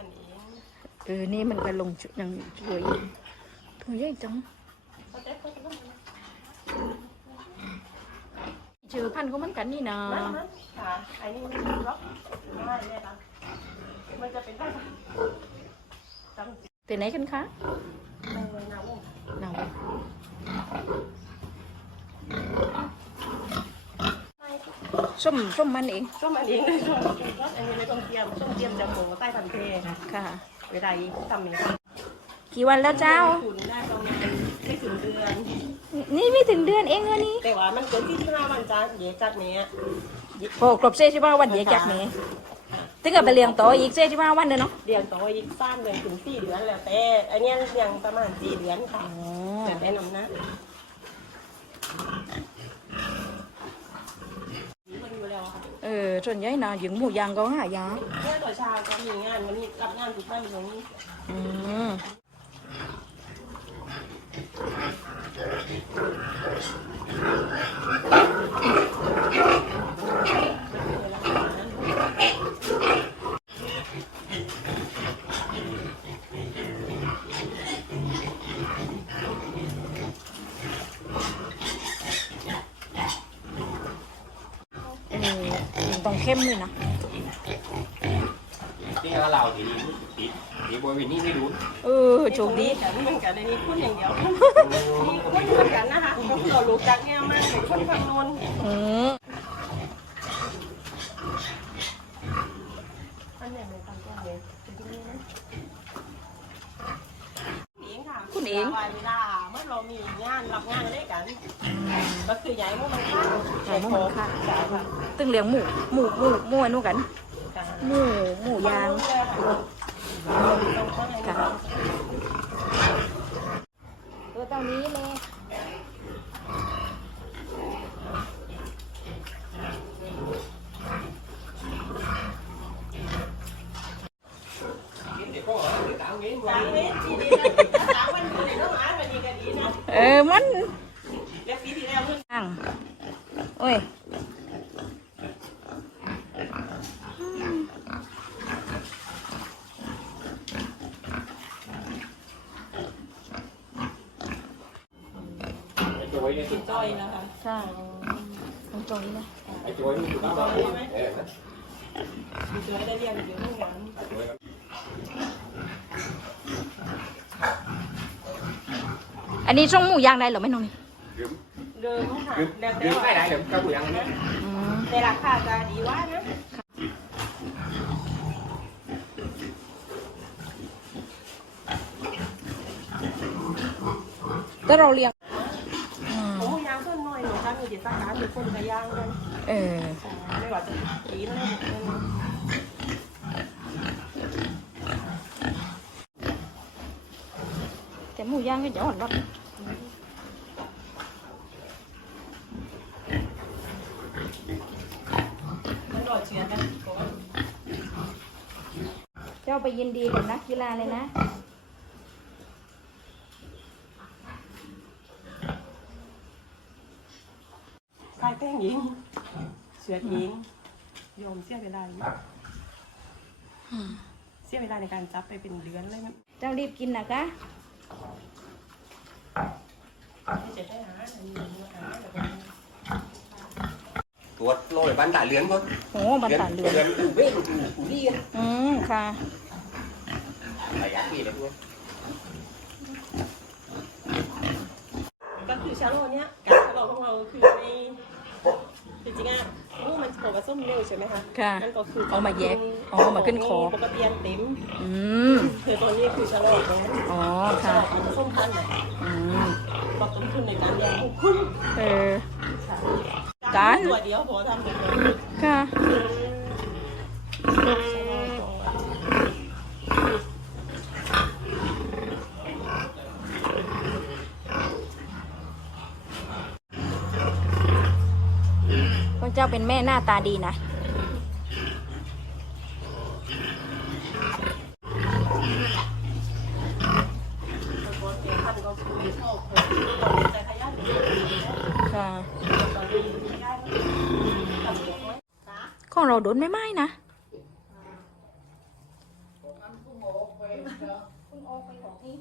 มันเองเออ นี่มันก็ลงจุดยังสวยอีกตัวใหญ่จังเขาเจ๊เขาจะต้องมาเจอพันธุ์ของมันกันนี่นะมันมันค่ะอันนี้มันล็อกไม่เลยค่ะมันจะเป็นได้จังตัวไหนกันคะในนาวุ้งเราไม่ส้มส้มมันเองก็มันเองเลยส้มอันนี้เลยต้อง จมูกใต้พันเทค่ะ เวลาทำเองกี่วันแล้วเจ้าขุนได้ประมาณไม่ถึงเดือน นี่ไม่ถึงเดือนเองเลยนี่แต่ว่ามันเกิดที่ห้าวันจ้าเดี๋ยวจากนี้โอ้ครบเซใช่ป่ะวันเดียวจากนี้ถ้าเกิดไปเลี้ยงต่ออีกเซใช่ป่ะวันเดียวเนาะเรียนต่ออีกสั้นเลยถึงสี่เดือนแล้วแต่อันนี้เรียงประมาณสี่เดือนค่ะอ๋อแต่แนะนำนะนี่มันอยู่แล้วค่ะ เออ ส่วนใหญ่นะหญิงหมูยางก็หายาเมื่อต่อเช้าก็มีงานวันนี้รับงานทุกวันตรงนี้อืม เออหญิงต้อง เข้มเลยนะที่เราเราทีนี้ทีทีบริเวณนี้ไม่รู้เออโชคดีแต่ไม่เหมือนกันในนี้คุณอย่างเดียวมีคนเหมือนกันนะคะก็คือเรารู้จักเนี่ยมากเลยคนฝั่งโน้นอืมอันไหนเหมือนกันก็เลยจะที่นี่นะเองค่ะเวลาเมื่อเรามีงานรับงานด้วยกันก็คือย้ายมุ้งมัน ค่ะใช่ค่ะตึงเลี้ยงหมูหมูหมูหมูอันนู้นกันหมูหมูยางค่ะตัวเต่านี้เลยเดี๋ยวก็ตามงี้สามเมตรทีนี้สามวันอยู่ในน้องหมาวัน โอ้ยไอ้โจยเนี่ยสุดจ้อยนะคะใช่มันตรงนี้นะไอ้โจยนี่สุดยอดเออมีจ้อยได้เรียนอยู่เหมือนกันอันนี้ช่องหมูยางได้เหรอไม่น้องนี่ลืม เดิมค่ะลืมแล้วลืแต่มว่าไม่ได้เดี๋ยวกระปุกยังนี้อืมแต่ราคาจะดีว่านะถ้าเราเลี้ยงอืมผมยางต้นน้อยหนูจะมีเด็ดสักการมีคนกระย่างเลยเออไม่ว่าจะกินเลยแต่หมูย่างก็จะอ่อนรส มันรอเชื้อกัน เจ้าไปยินดีกับนักกีฬาเลยนะใครแป้งยิงเชื้อยิง โยมเสียเวลาเสียเวลาในการจับไปเป็นเดือนเลยมันเจ้ารีบกินนะคะไม่จะได้หาอันนี้หาแบ บตัวโรยบ้านตาเลือนมั้งโอ้มันตาเหลืองเลือนอูเว้นอูอูนี่อืมค่ะประหยัดดีเลยพวกก็คือชาโลเนี้ยการทดลองของเราคือในจริงๆอะมูมันโผล่กับส้มเร็วใช่ไหมคะค่ะนั่นก็คือเอามาแยกเอามาขึ้นคอปกติอันเต็มอืมคือตัวนี้คือชาโลตรงอ๋อชาค่ะโลมันส้มพันธุ์เนี่ยอืมปรับต้นทุนในการเลี้ยงของคุณเออค่ะ การตัวเดียวพอทำเป็นตัวค่ะพระเจ้าเป็นแม่หน้าตาดีนะ ตัวเดียวพันธุ์ก็คือชอบคนใจขยัน ค่ะ ตอนนี้ขยันกับเด็กน้อย ของเราโดนไม่ไหม้นะโอ้เพิ่งออกไปของนี้